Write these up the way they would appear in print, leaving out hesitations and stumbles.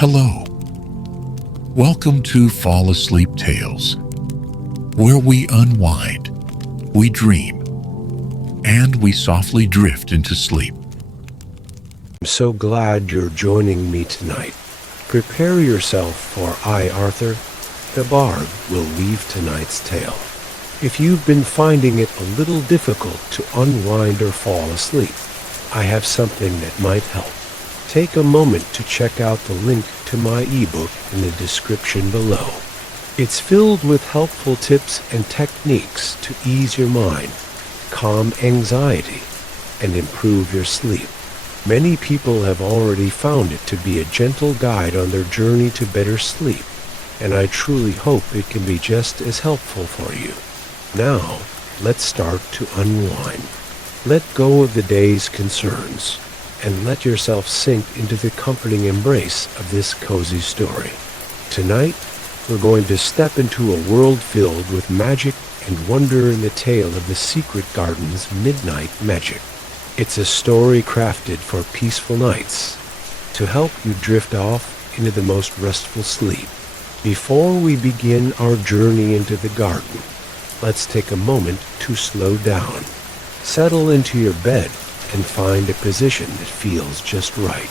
Hello. Welcome to Fall Asleep Tales, where we unwind, we dream, and we softly drift into sleep. I'm so glad you're joining me tonight. Prepare yourself, for I, Arthur, the Bard, will weave tonight's tale. If you've been finding it a little difficult to unwind or fall asleep, I have something that might help. Take a moment to check out the link to my ebook in the description below. It's filled with helpful tips and techniques to ease your mind, calm anxiety, and improve your sleep. Many people have already found it to be a gentle guide on their journey to better sleep, and I truly hope it can be just as helpful for you. Now, let's start to unwind. Let go of the day's concerns, and let yourself sink into the comforting embrace of this cozy story. Tonight, we're going to step into a world filled with magic and wonder in the tale of the secret garden's midnight magic. It's a story crafted for peaceful nights, to help you drift off into the most restful sleep. Before we begin our journey into the garden, let's take a moment to slow down. Settle into your bed and find a position that feels just right.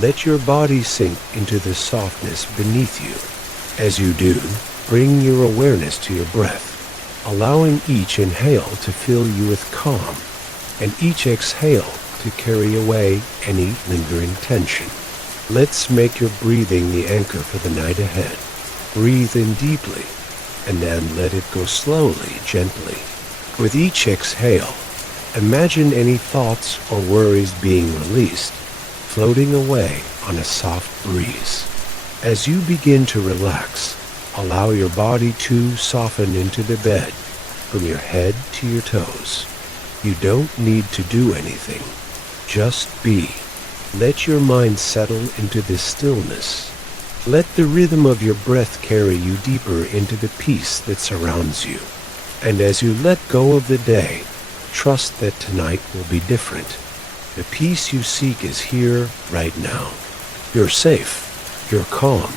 Let your body sink into the softness beneath you. As you do, bring your awareness to your breath, allowing each inhale to fill you with calm, and each exhale to carry away any lingering tension. Let's make your breathing the anchor for the night ahead. Breathe in deeply, and then let it go slowly, gently. With each exhale, imagine any thoughts or worries being released, floating away on a soft breeze. As you begin to relax, allow your body to soften into the bed, from your head to your toes. You don't need to do anything. Just be. Let your mind settle into this stillness. Let the rhythm of your breath carry you deeper into the peace that surrounds you. And as you let go of the day, trust that tonight will be different. The peace you seek is here right now. You're safe, you're calm,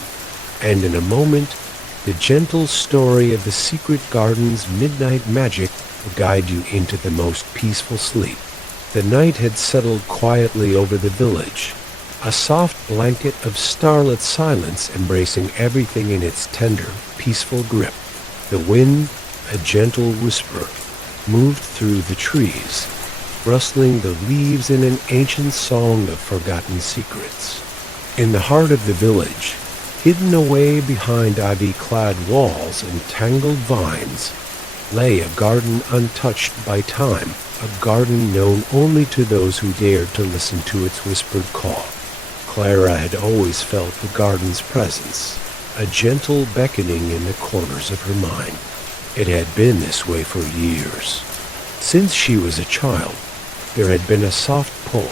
and in a moment, the gentle story of the secret garden's midnight magic will guide you into the most peaceful sleep. The night had settled quietly over the village, a soft blanket of starlit silence embracing everything in its tender, peaceful grip. The wind, a gentle whisper, moved through the trees, rustling the leaves in an ancient song of forgotten secrets. In the heart of the village, hidden away behind ivy-clad walls and tangled vines, lay a garden untouched by time, a garden known only to those who dared to listen to its whispered call. Clara had always felt the garden's presence, a gentle beckoning in the corners of her mind. It had been this way for years. Since she was a child, there had been a soft pull,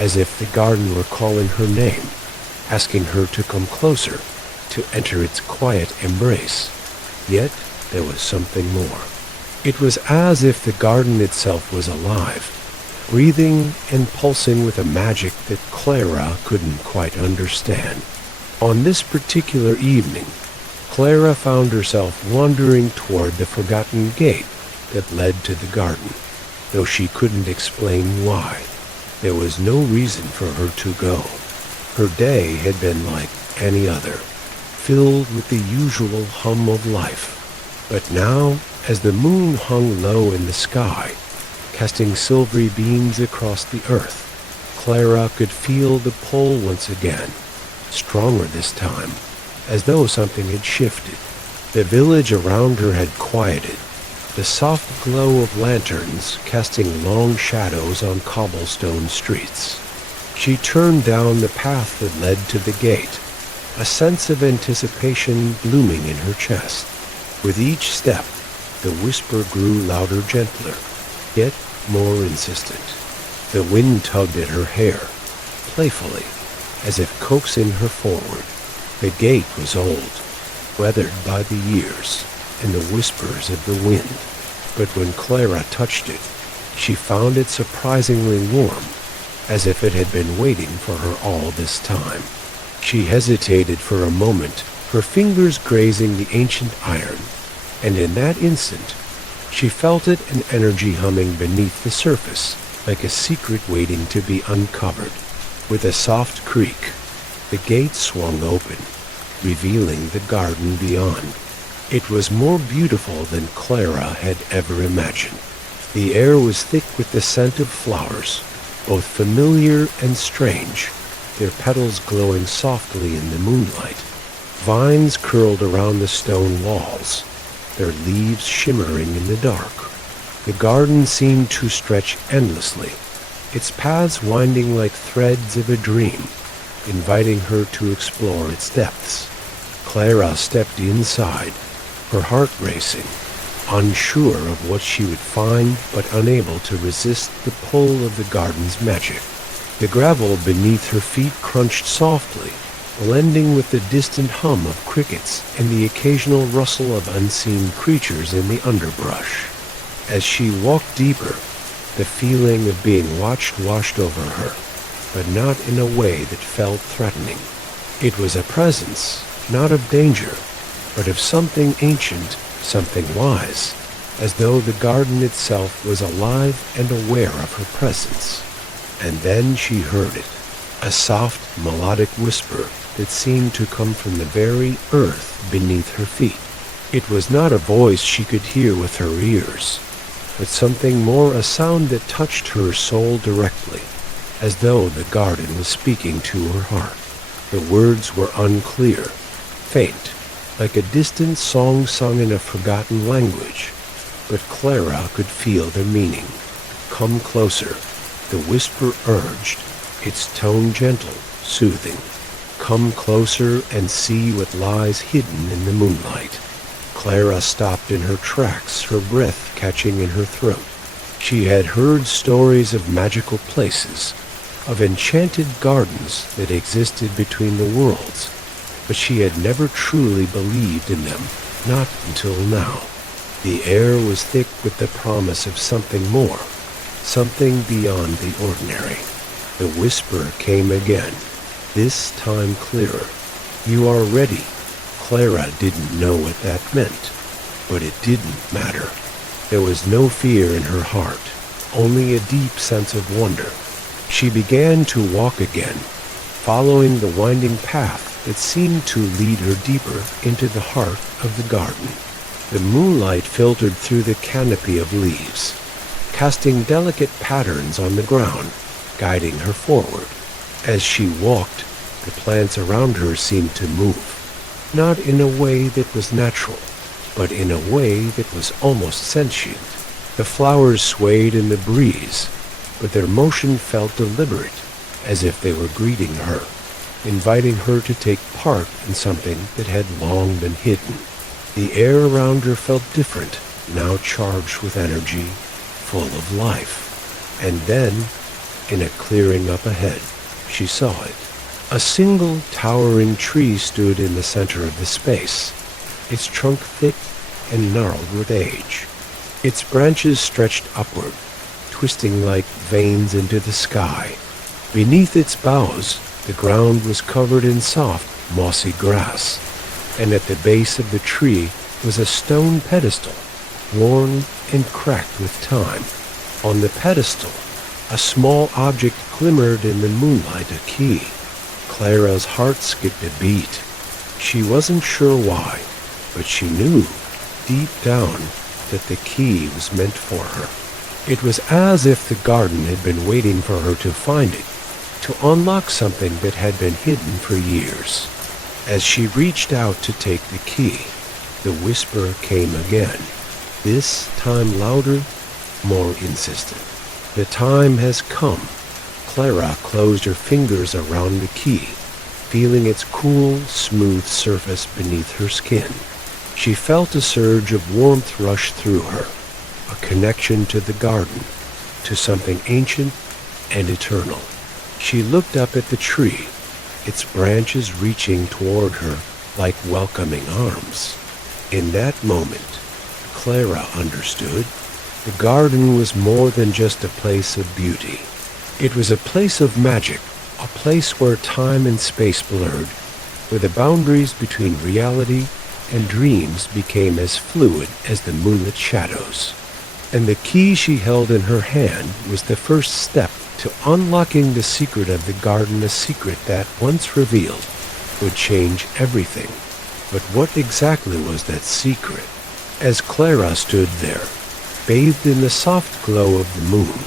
as if the garden were calling her name, asking her to come closer, to enter its quiet embrace. Yet there was something more. It was as if the garden itself was alive, breathing and pulsing with a magic that Clara couldn't quite understand. On this particular evening, Clara found herself wandering toward the forgotten gate that led to the garden, though she couldn't explain why. There was no reason for her to go. Her day had been like any other, filled with the usual hum of life. But now, as the moon hung low in the sky, casting silvery beams across the earth, Clara could feel the pull once again, stronger this time, as though something had shifted. The village around her had quieted, the soft glow of lanterns casting long shadows on cobblestone streets. She turned down the path that led to the gate, a sense of anticipation blooming in her chest. With each step, the whisper grew louder, gentler, yet more insistent. The wind tugged at her hair, playfully, as if coaxing her forward. The gate was old, weathered by the years and the whispers of the wind. But when Clara touched it, she found it surprisingly warm, as if it had been waiting for her all this time. She hesitated for a moment, her fingers grazing the ancient iron, and in that instant, she felt it, an energy humming beneath the surface, like a secret waiting to be uncovered. With a soft creak, the gate swung open, revealing the garden beyond. It was more beautiful than Clara had ever imagined. The air was thick with the scent of flowers, both familiar and strange, their petals glowing softly in the moonlight. Vines curled around the stone walls, their leaves shimmering in the dark. The garden seemed to stretch endlessly, its paths winding like threads of a dream, inviting her to explore its depths. Clara stepped inside, her heart racing, unsure of what she would find but unable to resist the pull of the garden's magic. The gravel beneath her feet crunched softly, blending with the distant hum of crickets and the occasional rustle of unseen creatures in the underbrush. As she walked deeper, the feeling of being watched washed over her, but not in a way that felt threatening. It was a presence, not of danger, but of something ancient, something wise, as though the garden itself was alive and aware of her presence. And then she heard it, a soft, melodic whisper that seemed to come from the very earth beneath her feet. It was not a voice she could hear with her ears, but something more, a sound that touched her soul directly, as though the garden was speaking to her heart. The words were unclear, faint, like a distant song sung in a forgotten language, but Clara could feel their meaning. "Come closer," the whisper urged, its tone gentle, soothing. "Come closer and see what lies hidden in the moonlight." Clara stopped in her tracks, her breath catching in her throat. She had heard stories of magical places, of enchanted gardens that existed between the worlds, but she had never truly believed in them, not until now. The air was thick with the promise of something more, something beyond the ordinary. The whisper came again, this time clearer. "You are ready." Clara didn't know what that meant, but it didn't matter. There was no fear in her heart, only a deep sense of wonder. She began to walk again, following the winding path that seemed to lead her deeper into the heart of the garden. The moonlight filtered through the canopy of leaves, casting delicate patterns on the ground, guiding her forward. As she walked, the plants around her seemed to move, not in a way that was natural, but in a way that was almost sentient. The flowers swayed in the breeze, but their motion felt deliberate, as if they were greeting her, inviting her to take part in something that had long been hidden. The air around her felt different, now charged with energy, full of life. And then, in a clearing up ahead, she saw it. A single towering tree stood in the center of the space, its trunk thick and gnarled with age. Its branches stretched upward, twisting like veins into the sky. Beneath its boughs, the ground was covered in soft, mossy grass, and at the base of the tree was a stone pedestal, worn and cracked with time. On the pedestal, a small object glimmered in the moonlight, a key. Clara's heart skipped a beat. She wasn't sure why, but she knew, deep down, that the key was meant for her. It was as if the garden had been waiting for her to find it, to unlock something that had been hidden for years. As she reached out to take the key, the whisper came again, this time louder, more insistent. "The time has come." Clara closed her fingers around the key, feeling its cool, smooth surface beneath her skin. She felt a surge of warmth rush through her, a connection to the garden, to something ancient and eternal. She looked up at the tree, its branches reaching toward her like welcoming arms. In that moment, Clara understood. The garden was more than just a place of beauty. It was a place of magic, a place where time and space blurred, where the boundaries between reality and dreams became as fluid as the moonlit shadows. And the key she held in her hand was the first step to unlocking the secret of the garden, a secret that, once revealed, would change everything. But what exactly was that secret? As Clara stood there, bathed in the soft glow of the moon,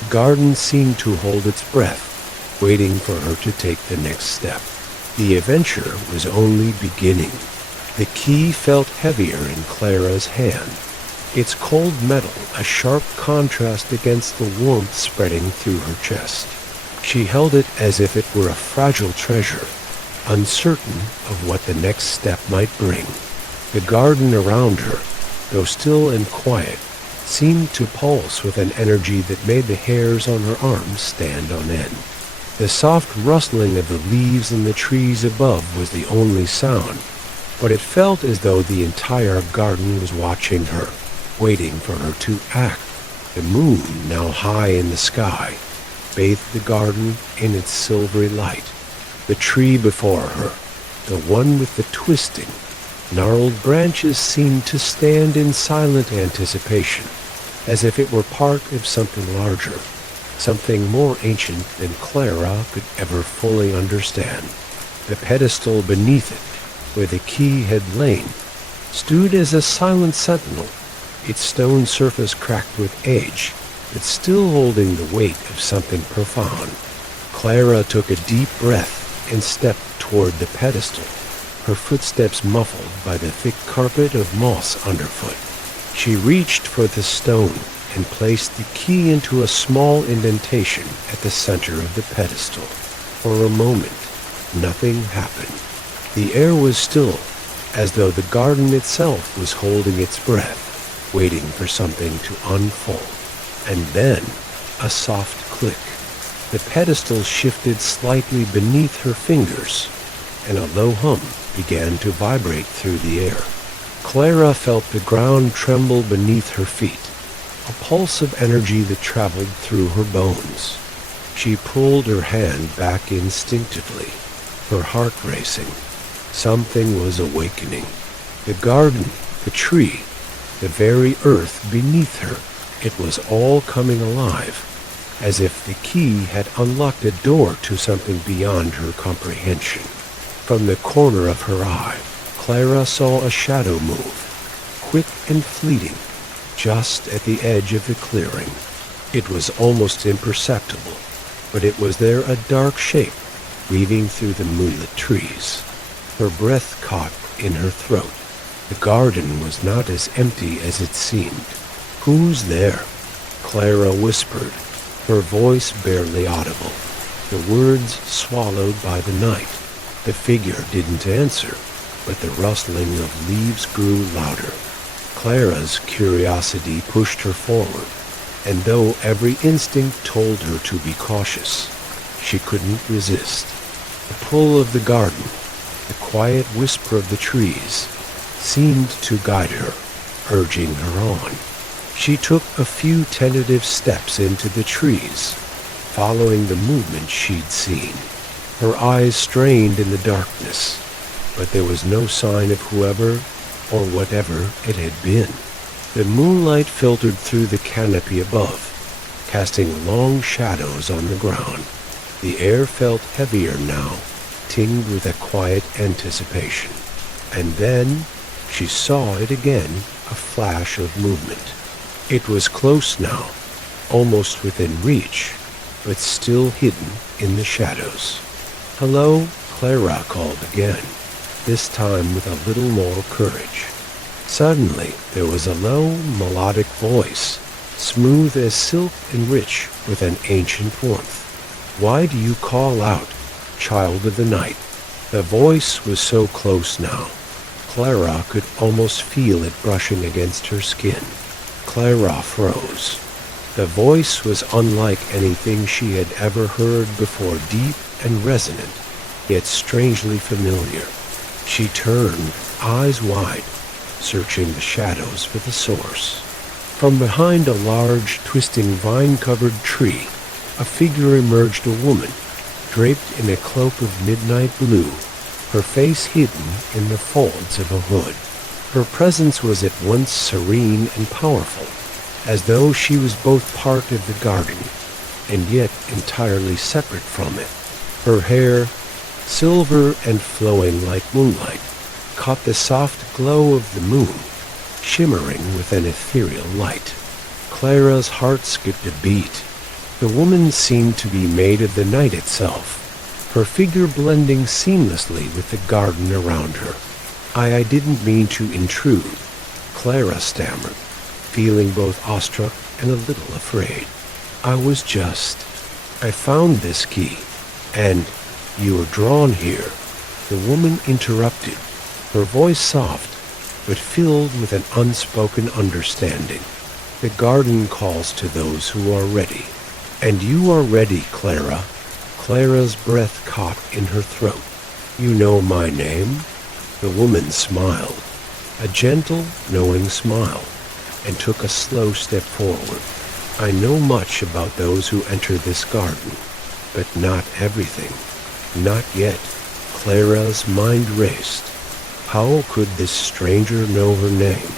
the garden seemed to hold its breath, waiting for her to take the next step. The adventure was only beginning. The key felt heavier in Clara's hand, its cold metal a sharp contrast against the warmth spreading through her chest. She held it as if it were a fragile treasure, uncertain of what the next step might bring. The garden around her, though still and quiet, seemed to pulse with an energy that made the hairs on her arms stand on end. The soft rustling of the leaves in the trees above was the only sound, but it felt as though the entire garden was watching her, waiting for her to act. The moon, now high in the sky, bathed the garden in its silvery light. The tree before her, the one with the twisting, gnarled branches, seemed to stand in silent anticipation, as if it were part of something larger, something more ancient than Clara could ever fully understand. The pedestal beneath it, where the key had lain, stood as a silent sentinel, its stone surface cracked with age, but still holding the weight of something profound. Clara took a deep breath and stepped toward the pedestal, her footsteps muffled by the thick carpet of moss underfoot. She reached for the stone and placed the key into a small indentation at the center of the pedestal. For a moment, nothing happened. The air was still, as though the garden itself was holding its breath, waiting for something to unfold. And then, a soft click. The pedestal shifted slightly beneath her fingers, and a low hum began to vibrate through the air. Clara felt the ground tremble beneath her feet, a pulse of energy that traveled through her bones. She pulled her hand back instinctively, her heart racing. Something was awakening. The garden, the tree, the very earth beneath her, it was all coming alive, as if the key had unlocked a door to something beyond her comprehension. From the corner of her eye, Clara saw a shadow move, quick and fleeting, just at the edge of the clearing. It was almost imperceptible, but it was there, a dark shape, weaving through the moonlit trees. Her breath caught in her throat. The garden was not as empty as it seemed. "Who's there?" Clara whispered, her voice barely audible, the words swallowed by the night. The figure didn't answer, but the rustling of leaves grew louder. Clara's curiosity pushed her forward, and though every instinct told her to be cautious, she couldn't resist. The pull of the garden, the quiet whisper of the trees, seemed to guide her, urging her on. She took a few tentative steps into the trees, following the movement she'd seen. Her eyes strained in the darkness, but there was no sign of whoever or whatever it had been. The moonlight filtered through the canopy above, casting long shadows on the ground. The air felt heavier now, tinged with a quiet anticipation. And then she saw it again, a flash of movement. It was close now, almost within reach, but still hidden in the shadows. "Hello," Clara called again, this time with a little more courage. Suddenly, there was a low, melodic voice, smooth as silk and rich with an ancient warmth. "Why do you call out, child of the night?" The voice was so close now. Clara could almost feel it brushing against her skin. Clara froze. The voice was unlike anything she had ever heard before, deep and resonant, yet strangely familiar. She turned, eyes wide, searching the shadows for the source. From behind a large, twisting, vine-covered tree, a figure emerged, a woman, draped in a cloak of midnight blue, her face hidden in the folds of a hood. Her presence was at once serene and powerful, as though she was both part of the garden and yet entirely separate from it. Her hair, silver and flowing like moonlight, caught the soft glow of the moon, shimmering with an ethereal light. Clara's heart skipped a beat. The woman seemed to be made of the night itself, her figure blending seamlessly with the garden around her. I didn't mean to intrude," Clara stammered, feeling both awestruck and a little afraid. I found this key, and you were drawn here." The woman interrupted, her voice soft, but filled with an unspoken understanding. "The garden calls to those who are ready." "And you are ready, Clara." Clara's breath caught in her throat. "You know my name?" The woman smiled, a gentle, knowing smile, and took a slow step forward. "I know much about those who enter this garden, but not everything. Not yet." Clara's mind raced. How could this stranger know her name?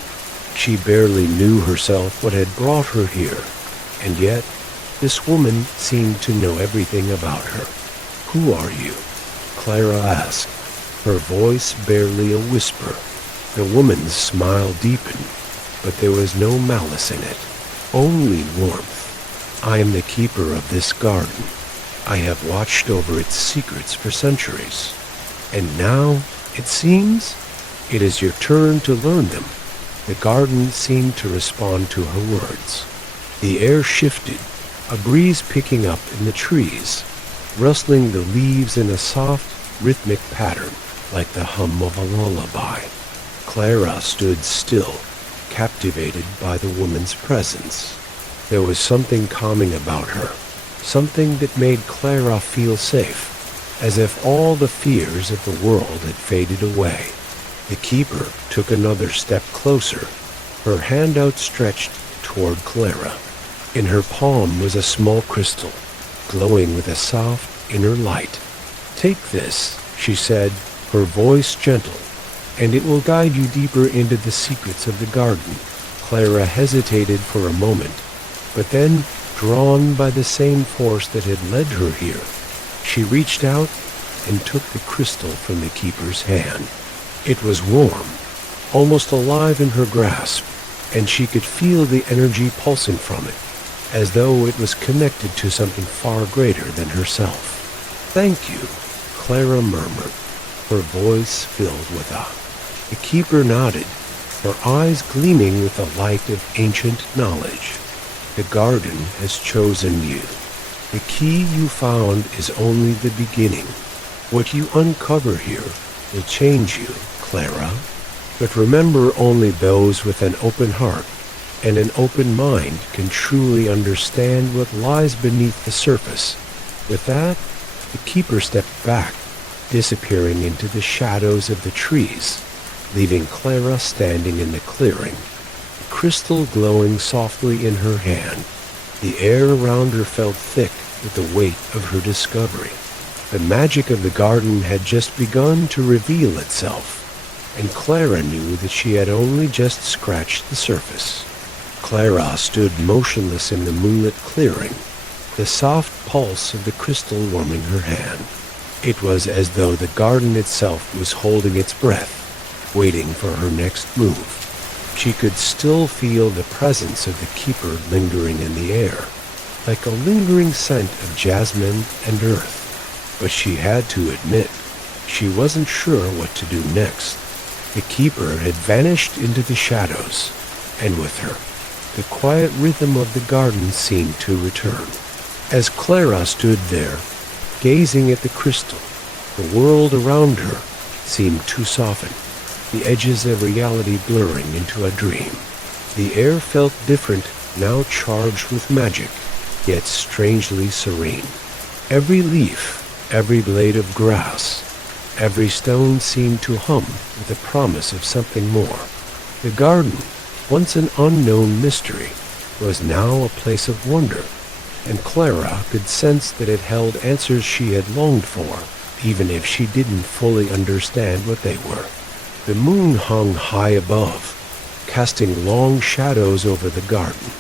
She barely knew herself what had brought her here, and yet this woman seemed to know everything about her. "Who are you?" Clara asked, her voice barely a whisper. The woman's smile deepened, but there was no malice in it, only warmth. "I am the keeper of this garden. I have watched over its secrets for centuries. And now, it seems, it is your turn to learn them." The garden seemed to respond to her words. The air shifted, a breeze picking up in the trees, rustling the leaves in a soft, rhythmic pattern, like the hum of a lullaby. Clara stood still, captivated by the woman's presence. There was something calming about her, something that made Clara feel safe, as if all the fears of the world had faded away. The keeper took another step closer, her hand outstretched toward Clara. In her palm was a small crystal, glowing with a soft inner light. "Take this," she said, her voice gentle, "and it will guide you deeper into the secrets of the garden." Clara hesitated for a moment, but then, drawn by the same force that had led her here, she reached out and took the crystal from the keeper's hand. It was warm, almost alive in her grasp, and she could feel the energy pulsing from it, as though it was connected to something far greater than herself. "Thank you," Clara murmured, her voice filled with awe. The keeper nodded, her eyes gleaming with the light of ancient knowledge. "The garden has chosen you. The key you found is only the beginning. What you uncover here will change you, Clara. But remember, only those with an open heart and an open mind can truly understand what lies beneath the surface." With that, the keeper stepped back, disappearing into the shadows of the trees, leaving Clara standing in the clearing, the crystal glowing softly in her hand. The air around her felt thick with the weight of her discovery. The magic of the garden had just begun to reveal itself, and Clara knew that she had only just scratched the surface. Clara stood motionless in the moonlit clearing, the soft pulse of the crystal warming her hand. It was as though the garden itself was holding its breath, waiting for her next move. She could still feel the presence of the keeper lingering in the air, like a lingering scent of jasmine and earth. But she had to admit, she wasn't sure what to do next. The keeper had vanished into the shadows, and with her, the quiet rhythm of the garden seemed to return. As Clara stood there, gazing at the crystal, the world around her seemed to soften, the edges of reality blurring into a dream. The air felt different, now charged with magic, yet strangely serene. Every leaf, every blade of grass, every stone seemed to hum with the promise of something more. The garden, once an unknown mystery, was now a place of wonder, and Clara could sense that it held answers she had longed for, even if she didn't fully understand what they were. The moon hung high above, casting long shadows over the garden,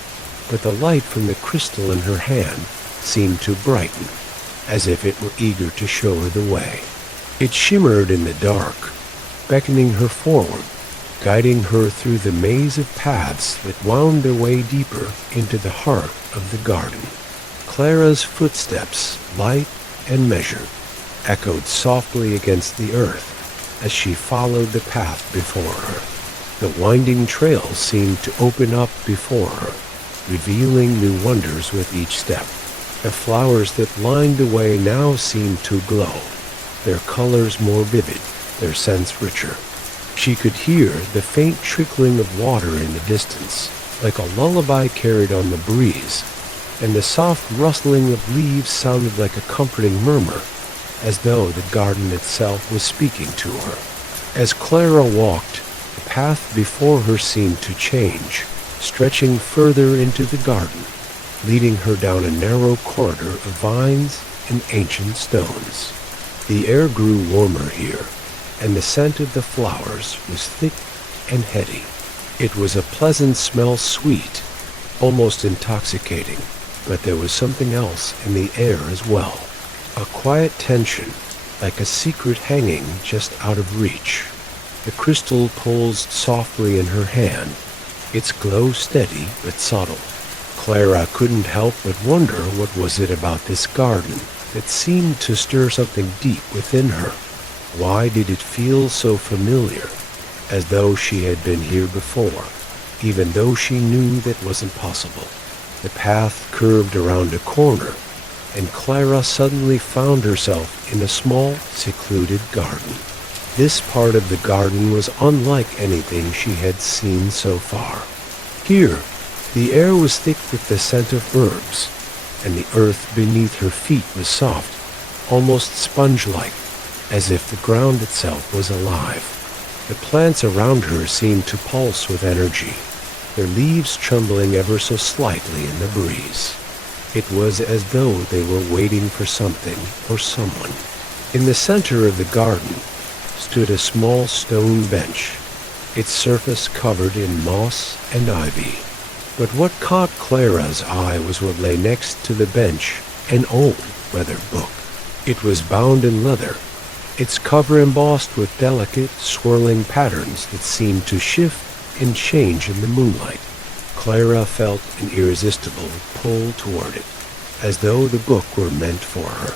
but the light from the crystal in her hand seemed to brighten, as if it were eager to show her the way. It shimmered in the dark, beckoning her forward, guiding her through the maze of paths that wound their way deeper into the heart of the garden. Clara's footsteps, light and measured, echoed softly against the earth as she followed the path before her. The winding trail seemed to open up before her, revealing new wonders with each step. The flowers that lined the way now seemed to glow, their colors more vivid, their scents richer. She could hear the faint trickling of water in the distance, like a lullaby carried on the breeze, and the soft rustling of leaves sounded like a comforting murmur, as though the garden itself was speaking to her. As Clara walked, the path before her seemed to change, stretching further into the garden, leading her down a narrow corridor of vines and ancient stones. The air grew warmer here, and the scent of the flowers was thick and heady. It was a pleasant smell, sweet, almost intoxicating, but there was something else in the air as well. A quiet tension, like a secret hanging just out of reach. The crystal pulsed softly in her hand, its glow steady but subtle. Clara couldn't help but wonder what was it about this garden that seemed to stir something deep within her. Why did it feel so familiar, as though she had been here before, even though she knew that wasn't possible? The path curved around a corner, and Clara suddenly found herself in a small, secluded garden. This part of the garden was unlike anything she had seen so far. Here, the air was thick with the scent of herbs, and the earth beneath her feet was soft, almost sponge-like, as if the ground itself was alive. The plants around her seemed to pulse with energy, their leaves trembling ever so slightly in the breeze. It was as though they were waiting for something or someone. In the center of the garden stood a small stone bench, its surface covered in moss and ivy. But what caught Clara's eye was what lay next to the bench, an old leather book. It was bound in leather, its cover embossed with delicate, swirling patterns that seemed to shift and change in the moonlight. Clara felt an irresistible pull toward it, as though the book were meant for her.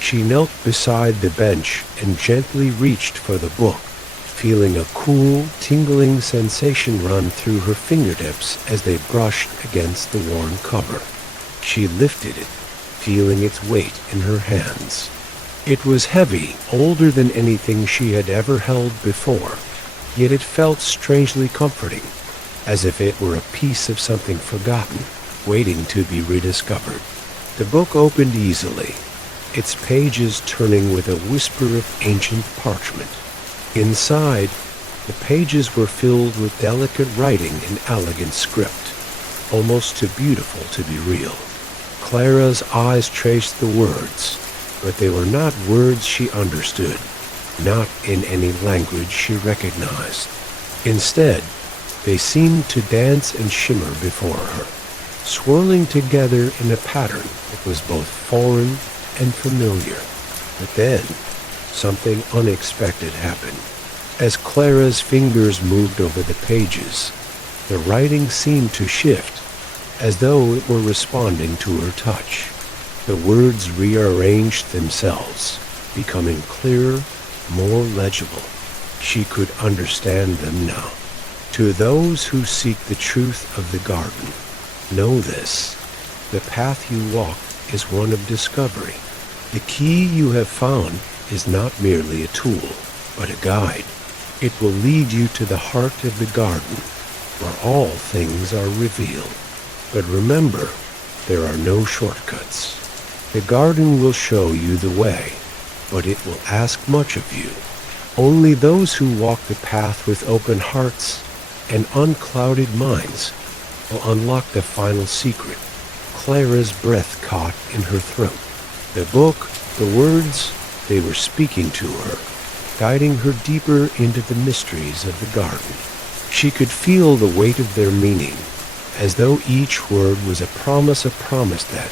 She knelt beside the bench and gently reached for the book, feeling a cool, tingling sensation run through her fingertips as they brushed against the worn cover. She lifted it, feeling its weight in her hands. It was heavy, older than anything she had ever held before, yet it felt strangely comforting, as if it were a piece of something forgotten, waiting to be rediscovered. The book opened easily, its pages turning with a whisper of ancient parchment. Inside, the pages were filled with delicate writing in elegant script, almost too beautiful to be real. Clara's eyes traced the words, but they were not words she understood, not in any language she recognized. Instead, they seemed to dance and shimmer before her, swirling together in a pattern that was both foreign and familiar. But then, something unexpected happened. As Clara's fingers moved over the pages, the writing seemed to shift, as though it were responding to her touch. The words rearranged themselves, becoming clearer, more legible. She could understand them now. To those who seek the truth of the garden, know this: the path you walk is one of discovery. The key you have found is not merely a tool, but a guide. It will lead you to the heart of the garden, where all things are revealed. But remember, there are no shortcuts. The garden will show you the way, but it will ask much of you. Only those who walk the path with open hearts and unclouded minds will unlock the final secret. Clara's breath caught in her throat. The book, the words, they were speaking to her, guiding her deeper into the mysteries of the garden. She could feel the weight of their meaning, as though each word was a promise that,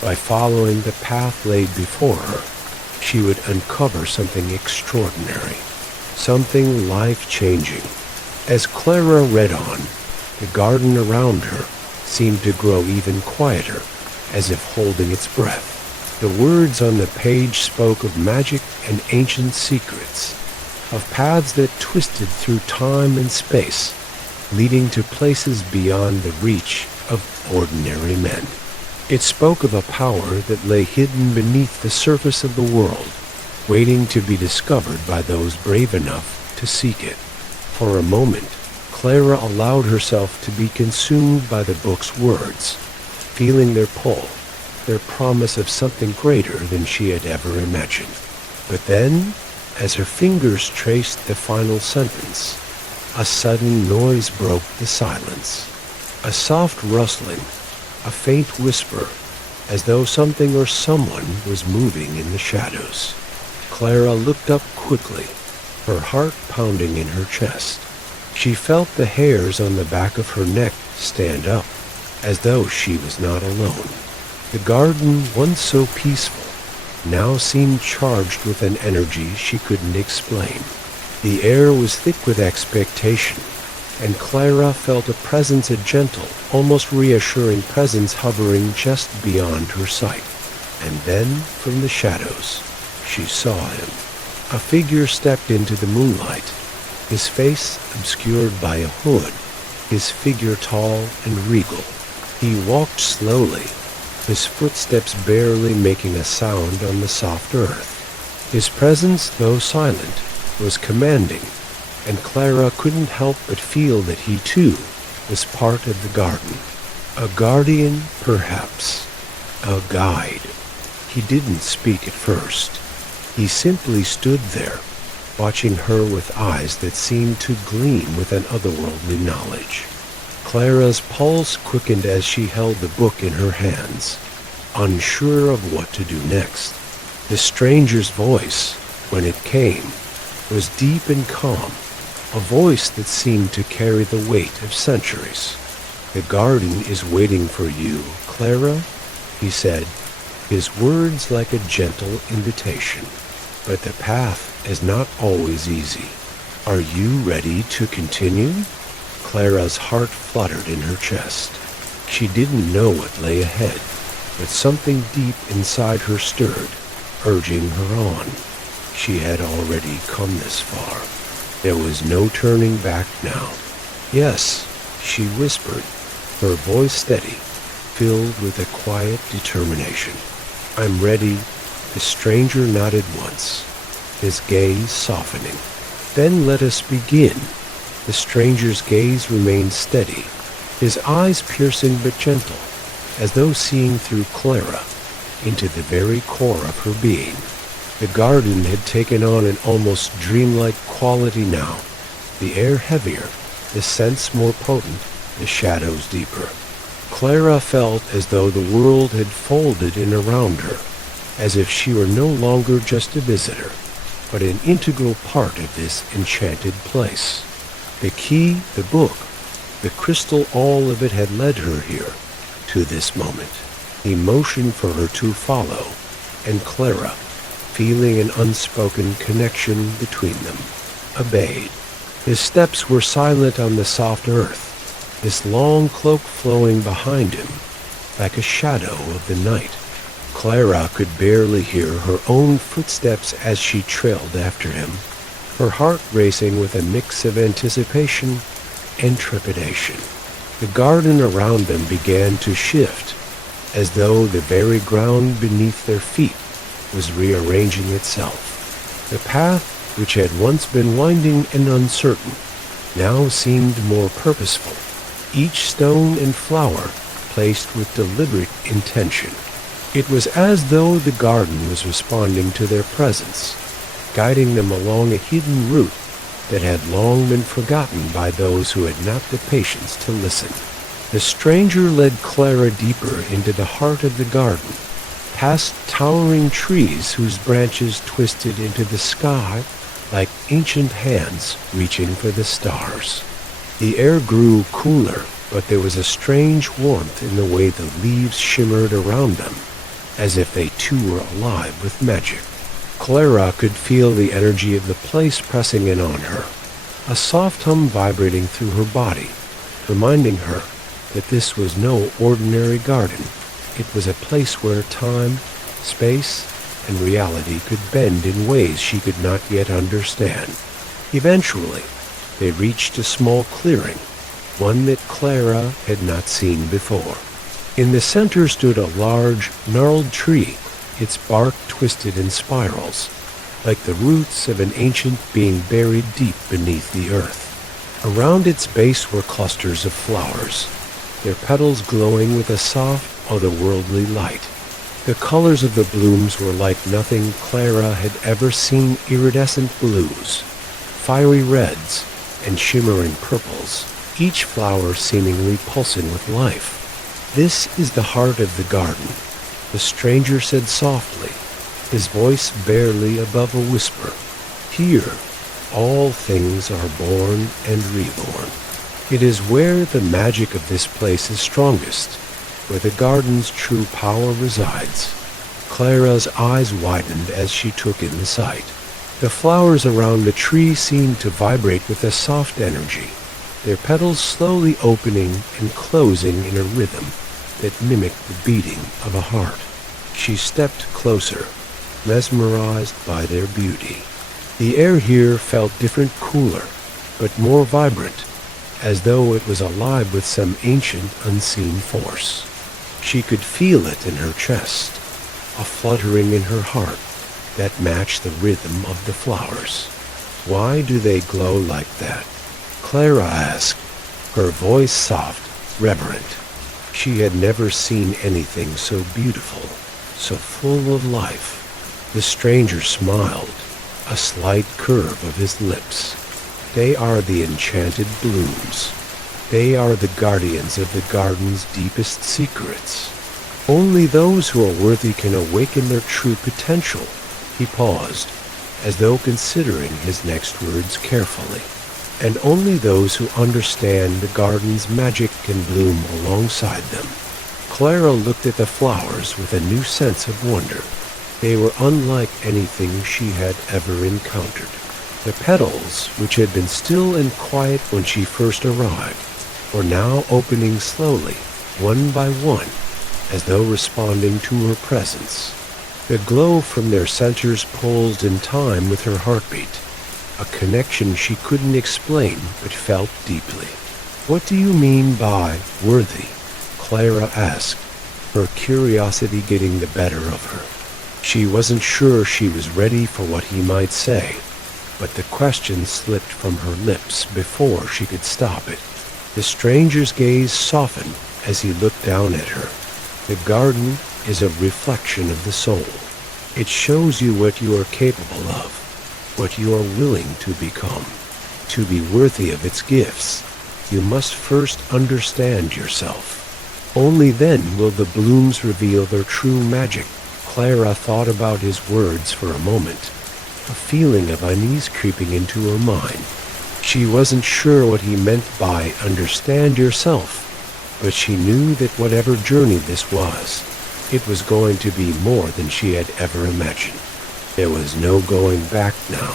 by following the path laid before her, she would uncover something extraordinary, something life-changing. As Clara read on, the garden around her seemed to grow even quieter, as if holding its breath. The words on the page spoke of magic and ancient secrets, of paths that twisted through time and space, leading to places beyond the reach of ordinary men. It spoke of a power that lay hidden beneath the surface of the world, waiting to be discovered by those brave enough to seek it. For a moment, Clara allowed herself to be consumed by the book's words, feeling their pull, their promise of something greater than she had ever imagined. But then, as her fingers traced the final sentence, a sudden noise broke the silence. A soft rustling, a faint whisper, as though something or someone was moving in the shadows. Clara looked up quickly, her heart pounding in her chest. She felt the hairs on the back of her neck stand up, as though she was not alone. The garden, once so peaceful, now seemed charged with an energy she couldn't explain. The air was thick with expectation, and Clara felt a presence, a gentle, almost reassuring presence hovering just beyond her sight. And then, from the shadows, she saw him. A figure stepped into the moonlight, his face obscured by a hood, his figure tall and regal. He walked slowly, his footsteps barely making a sound on the soft earth. His presence, though silent, was commanding, and Clara couldn't help but feel that he, too, was part of the garden. A guardian, perhaps. A guide. He didn't speak at first. He simply stood there, watching her with eyes that seemed to gleam with an otherworldly knowledge. Clara's pulse quickened as she held the book in her hands, unsure of what to do next. The stranger's voice, when it came, was deep and calm, a voice that seemed to carry the weight of centuries. "The garden is waiting for you, Clara," he said, his words like a gentle invitation. "But the path is not always easy. Are you ready to continue?" Clara's heart fluttered in her chest. She didn't know what lay ahead, but something deep inside her stirred, urging her on. She had already come this far. There was no turning back now. "Yes," she whispered, her voice steady, filled with a quiet determination. "I'm ready." The stranger nodded once, his gaze softening. "Then let us begin." The stranger's gaze remained steady, his eyes piercing but gentle, as though seeing through Clara into the very core of her being. The garden had taken on an almost dreamlike quality now, the air heavier, the scents more potent, the shadows deeper. Clara felt as though the world had folded in around her, as if she were no longer just a visitor, but an integral part of this enchanted place. The key, the book, the crystal, all of it had led her here, to this moment. He motioned for her to follow, and Clara, feeling an unspoken connection between them, obeyed. His steps were silent on the soft earth, this long cloak flowing behind him, like a shadow of the night. Clara could barely hear her own footsteps as she trailed after him, her heart racing with a mix of anticipation and trepidation. The garden around them began to shift, as though the very ground beneath their feet was rearranging itself. The path, which had once been winding and uncertain, now seemed more purposeful, each stone and flower placed with deliberate intention. It was as though the garden was responding to their presence, guiding them along a hidden route that had long been forgotten by those who had not the patience to listen. The stranger led Clara deeper into the heart of the garden, past towering trees whose branches twisted into the sky like ancient hands reaching for the stars. The air grew cooler, but there was a strange warmth in the way the leaves shimmered around them, as if they too were alive with magic. Clara could feel the energy of the place pressing in on her, a soft hum vibrating through her body, reminding her that this was no ordinary garden. It was a place where time, space, and reality could bend in ways she could not yet understand. Eventually, they reached a small clearing, one that Clara had not seen before. In the center stood a large, gnarled tree, its bark twisted in spirals, like the roots of an ancient being buried deep beneath the earth. Around its base were clusters of flowers, their petals glowing with a soft, otherworldly light. The colors of the blooms were like nothing Clara had ever seen: iridescent blues, fiery reds, and shimmering purples, each flower seemingly pulsing with life. "This is the heart of the garden," the stranger said softly, his voice barely above a whisper. "Here, all things are born and reborn. It is where the magic of this place is strongest, where the garden's true power resides." Clara's eyes widened as she took in the sight. The flowers around the tree seemed to vibrate with a soft energy, their petals slowly opening and closing in a rhythm that mimicked the beating of a heart. She stepped closer, mesmerized by their beauty. The air here felt different, cooler, but more vibrant, as though it was alive with some ancient, unseen force. She could feel it in her chest, a fluttering in her heart that matched the rhythm of the flowers. "Why do they glow like that?" Clara asked, her voice soft, reverent. She had never seen anything so beautiful, so full of life. The stranger smiled, a slight curve of his lips. "They are the enchanted blooms. They are the guardians of the garden's deepest secrets. Only those who are worthy can awaken their true potential." He paused, as though considering his next words carefully. "And only those who understand the garden's magic can bloom alongside them." Clara looked at the flowers with a new sense of wonder. They were unlike anything she had ever encountered. The petals, which had been still and quiet when she first arrived, were now opening slowly, one by one, as though responding to her presence. The glow from their centers pulsed in time with her heartbeat, a connection she couldn't explain but felt deeply. "What do you mean by worthy?" Clara asked, her curiosity getting the better of her. She wasn't sure she was ready for what he might say, but the question slipped from her lips before she could stop it. The stranger's gaze softened as he looked down at her. "The garden is a reflection of the soul. It shows you what you are capable of, what you are willing to become. To be worthy of its gifts, you must first understand yourself. Only then will the blooms reveal their true magic." Clara thought about his words for a moment, a feeling of unease creeping into her mind. She wasn't sure what he meant by "understand yourself," but she knew that whatever journey this was, it was going to be more than she had ever imagined. There was no going back now.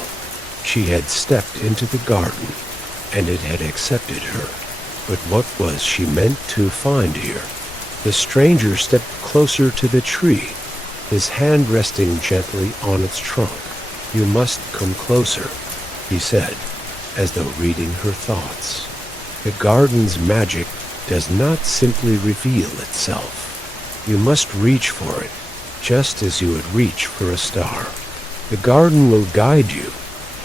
She had stepped into the garden, and it had accepted her. But what was she meant to find here? The stranger stepped closer to the tree, his hand resting gently on its trunk. "You must come closer," he said, as though reading her thoughts. "The garden's magic does not simply reveal itself. You must reach for it, just as you would reach for a star. The garden will guide you,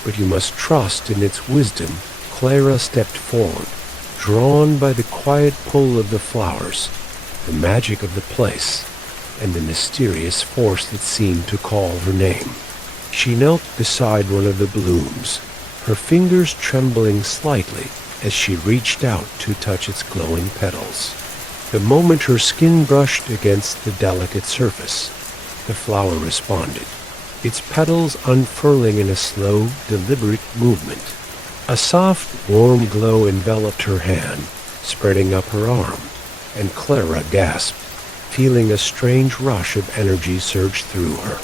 but you must trust in its wisdom." Clara stepped forward, drawn by the quiet pull of the flowers, the magic of the place, and the mysterious force that seemed to call her name. She knelt beside one of the blooms, her fingers trembling slightly as she reached out to touch its glowing petals. The moment her skin brushed against the delicate surface, the flower responded, its petals unfurling in a slow, deliberate movement. A soft, warm glow enveloped her hand, spreading up her arm, and Clara gasped, feeling a strange rush of energy surge through her.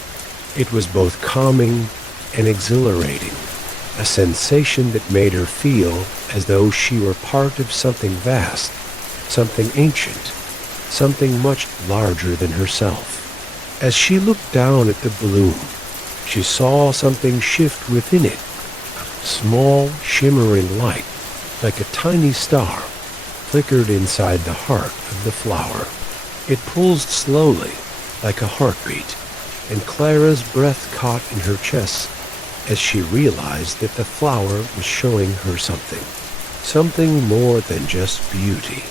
It was both calming and exhilarating, a sensation that made her feel as though she were part of something vast, something ancient, something much larger than herself. As she looked down at the bloom, she saw something shift within it, a small, shimmering light, like a tiny star, flickered inside the heart of the flower. It pulsed slowly, like a heartbeat, and Clara's breath caught in her chest as she realized that the flower was showing her something more than just beauty.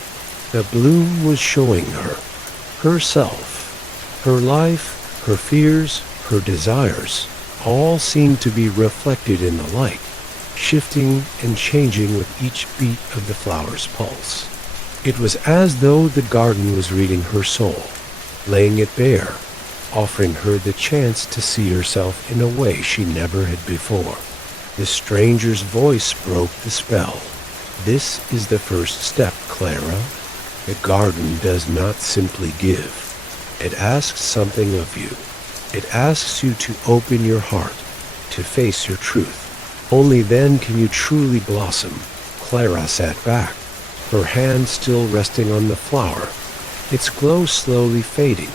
The bloom was showing her herself, her life, her fears, her desires, all seemed to be reflected in the light, shifting and changing with each beat of the flower's pulse. It was as though the garden was reading her soul, laying it bare, offering her the chance to see herself in a way she never had before. The stranger's voice broke the spell. "This is the first step, Clara. The garden does not simply give. It asks something of you. It asks you to open your heart, to face your truth. Only then can you truly blossom." Clara sat back, her hand still resting on the flower, its glow slowly fading,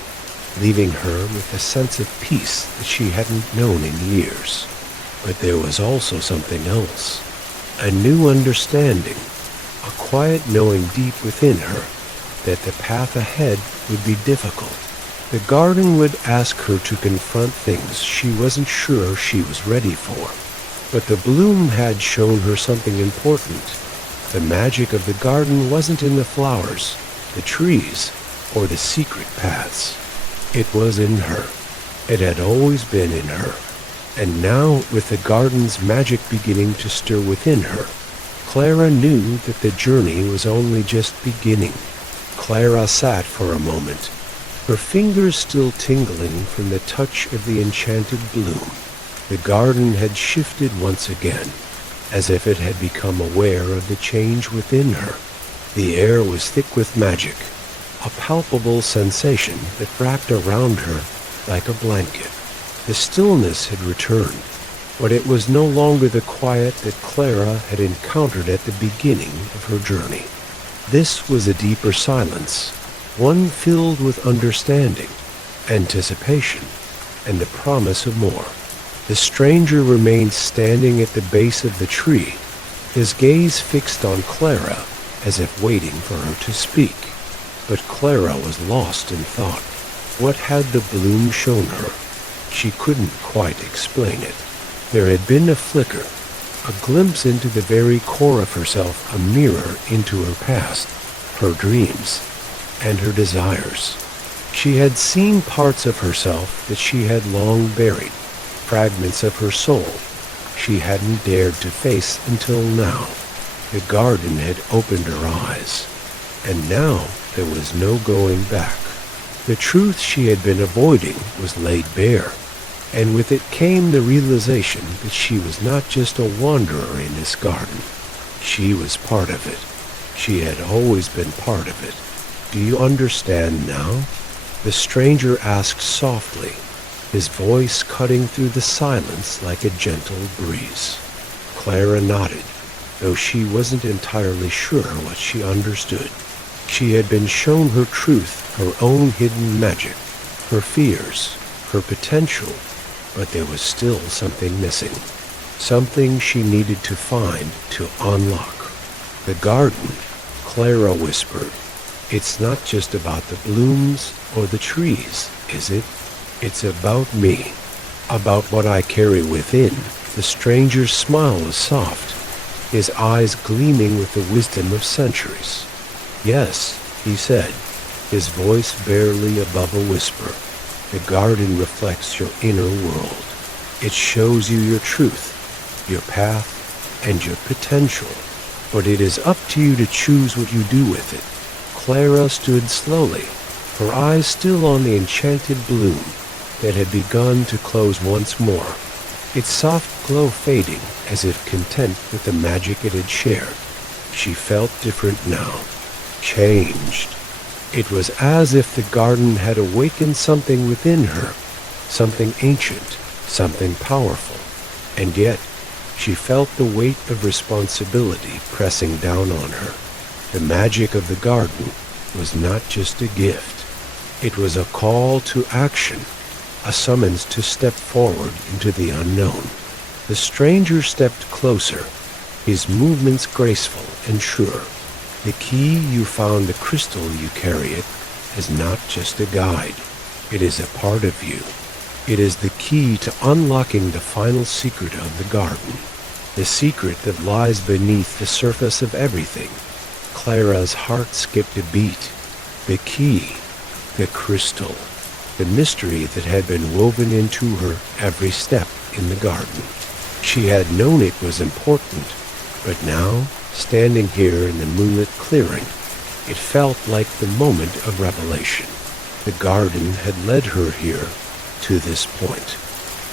leaving her with a sense of peace that she hadn't known in years. But there was also something else, a new understanding, a quiet knowing deep within her that the path ahead would be difficult. The garden would ask her to confront things she wasn't sure she was ready for. But the bloom had shown her something important. The magic of the garden wasn't in the flowers, the trees, or the secret paths. It was in her. It had always been in her. And now, with the garden's magic beginning to stir within her, Clara knew that the journey was only just beginning. Clara sat for a moment, her fingers still tingling from the touch of the enchanted bloom. The garden had shifted once again, as if it had become aware of the change within her. The air was thick with magic, a palpable sensation that wrapped around her like a blanket. The stillness had returned, but it was no longer the quiet that Clara had encountered at the beginning of her journey. This was a deeper silence, one filled with understanding, anticipation, and the promise of more. The stranger remained standing at the base of the tree, his gaze fixed on Clara as if waiting for her to speak. But Clara was lost in thought. What had the bloom shown her? She couldn't quite explain it. There had been a flicker, a glimpse into the very core of herself, a mirror into her past, her dreams, and her desires. She had seen parts of herself that she had long buried, fragments of her soul she hadn't dared to face until now. The garden had opened her eyes, and now there was no going back. The truth she had been avoiding was laid bare, and with it came the realization that she was not just a wanderer in this garden. She was part of it. She had always been part of it. "Do you understand now?" the stranger asked softly, his voice cutting through the silence like a gentle breeze. Clara nodded, though she wasn't entirely sure what she understood. She had been shown her truth, her own hidden magic, her fears, her potential, but there was still something missing, something she needed to find, to unlock. "The garden," Clara whispered, "it's not just about the blooms or the trees, is it? It's about me, about what I carry within." The stranger's smile was soft, his eyes gleaming with the wisdom of centuries. "Yes," he said, his voice barely above a whisper. "The garden reflects your inner world. It shows you your truth, your path, and your potential. But it is up to you to choose what you do with it." Clara stood slowly, her eyes still on the enchanted bloom that had begun to close once more, its soft glow fading as if content with the magic it had shared. She felt different now, changed. It was as if the garden had awakened something within her, something ancient, something powerful, and yet she felt the weight of responsibility pressing down on her. The magic of the garden was not just a gift. It was a call to action, a summons to step forward into the unknown. The stranger stepped closer, his movements graceful and sure. The key you found, the crystal you carry it, is not just a guide. It is a part of you. It is the key to unlocking the final secret of the garden, the secret that lies beneath the surface of everything. Clara's heart skipped a beat. The key, the crystal, the mystery that had been woven into her every step in the garden. She had known it was important, but now, standing here in the moonlit clearing, it felt like the moment of revelation. The garden had led her here to this point.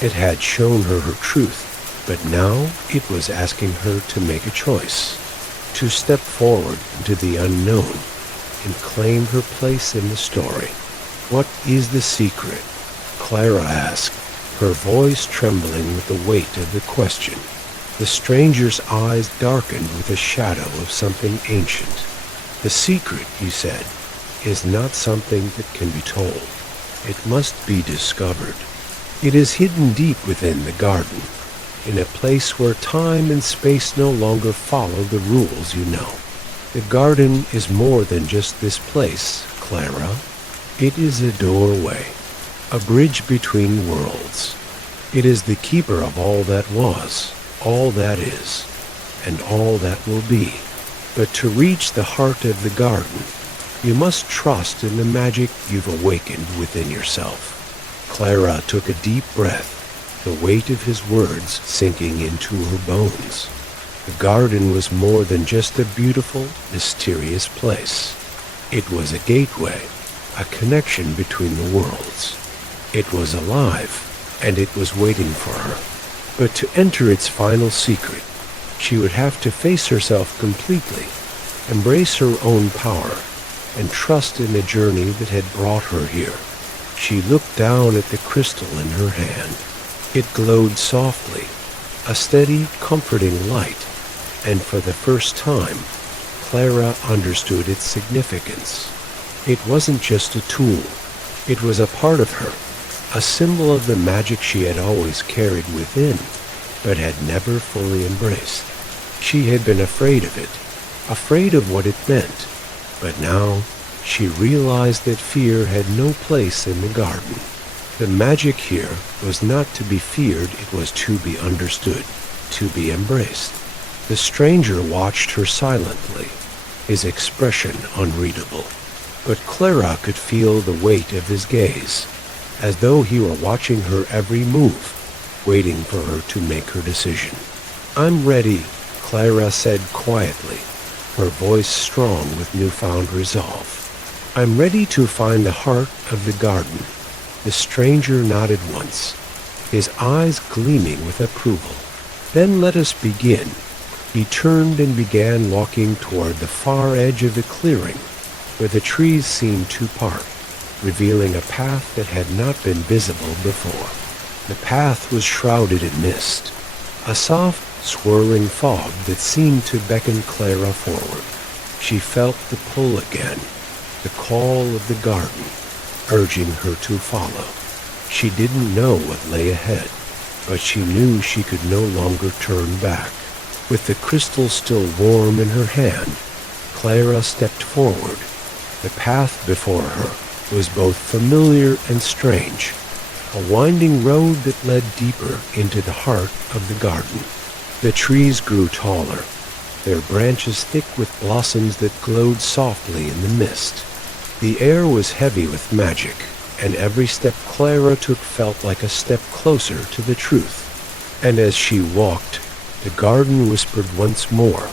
It had shown her her truth, but now it was asking her to make a choice, to step forward into the unknown and claim her place in the story. What is the secret? Clara asked, her voice trembling with the weight of the question. The stranger's eyes darkened with a shadow of something ancient. The secret, he said, is not something that can be told. It must be discovered. It is hidden deep within the garden, in a place where time and space no longer follow the rules you know. The garden is more than just this place, Clara. It is a doorway, a bridge between worlds. It is the keeper of all that was, all that is, and all that will be. But to reach the heart of the garden, you must trust in the magic you've awakened within yourself. Clara took a deep breath, the weight of his words sinking into her bones. The garden was more than just a beautiful, mysterious place. It was a gateway, a connection between the worlds. It was alive, and it was waiting for her. But to enter its final secret, she would have to face herself completely, embrace her own power, and trust in the journey that had brought her here. She looked down at the crystal in her hand. It glowed softly, a steady, comforting light, and for the first time, Clara understood its significance. It wasn't just a tool. It was a part of her, a symbol of the magic she had always carried within, but had never fully embraced. She had been afraid of it, afraid of what it meant, but now she realized that fear had no place in the garden. The magic here was not to be feared, it was to be understood, to be embraced. The stranger watched her silently, his expression unreadable, but Clara could feel the weight of his gaze, as though he were watching her every move, waiting for her to make her decision. "I'm ready," Clara said quietly, her voice strong with newfound resolve. "I'm ready to find the heart of the garden." The stranger nodded once, his eyes gleaming with approval. "Then let us begin." He turned and began walking toward the far edge of the clearing, where the trees seemed to part, revealing a path that had not been visible before. The path was shrouded in mist, a soft, swirling fog that seemed to beckon Clara forward. She felt the pull again, the call of the garden, urging her to follow. She didn't know what lay ahead, but she knew she could no longer turn back. With the crystal still warm in her hand, Clara stepped forward. The path before her was both familiar and strange, a winding road that led deeper into the heart of the garden. The trees grew taller, their branches thick with blossoms that glowed softly in the mist. The air was heavy with magic, and every step Clara took felt like a step closer to the truth. And as she walked, the garden whispered once more,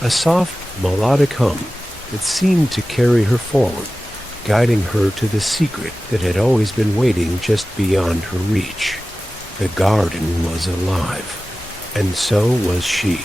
a soft, melodic hum that seemed to carry her forward, guiding her to the secret that had always been waiting just beyond her reach. The garden was alive, and so was she.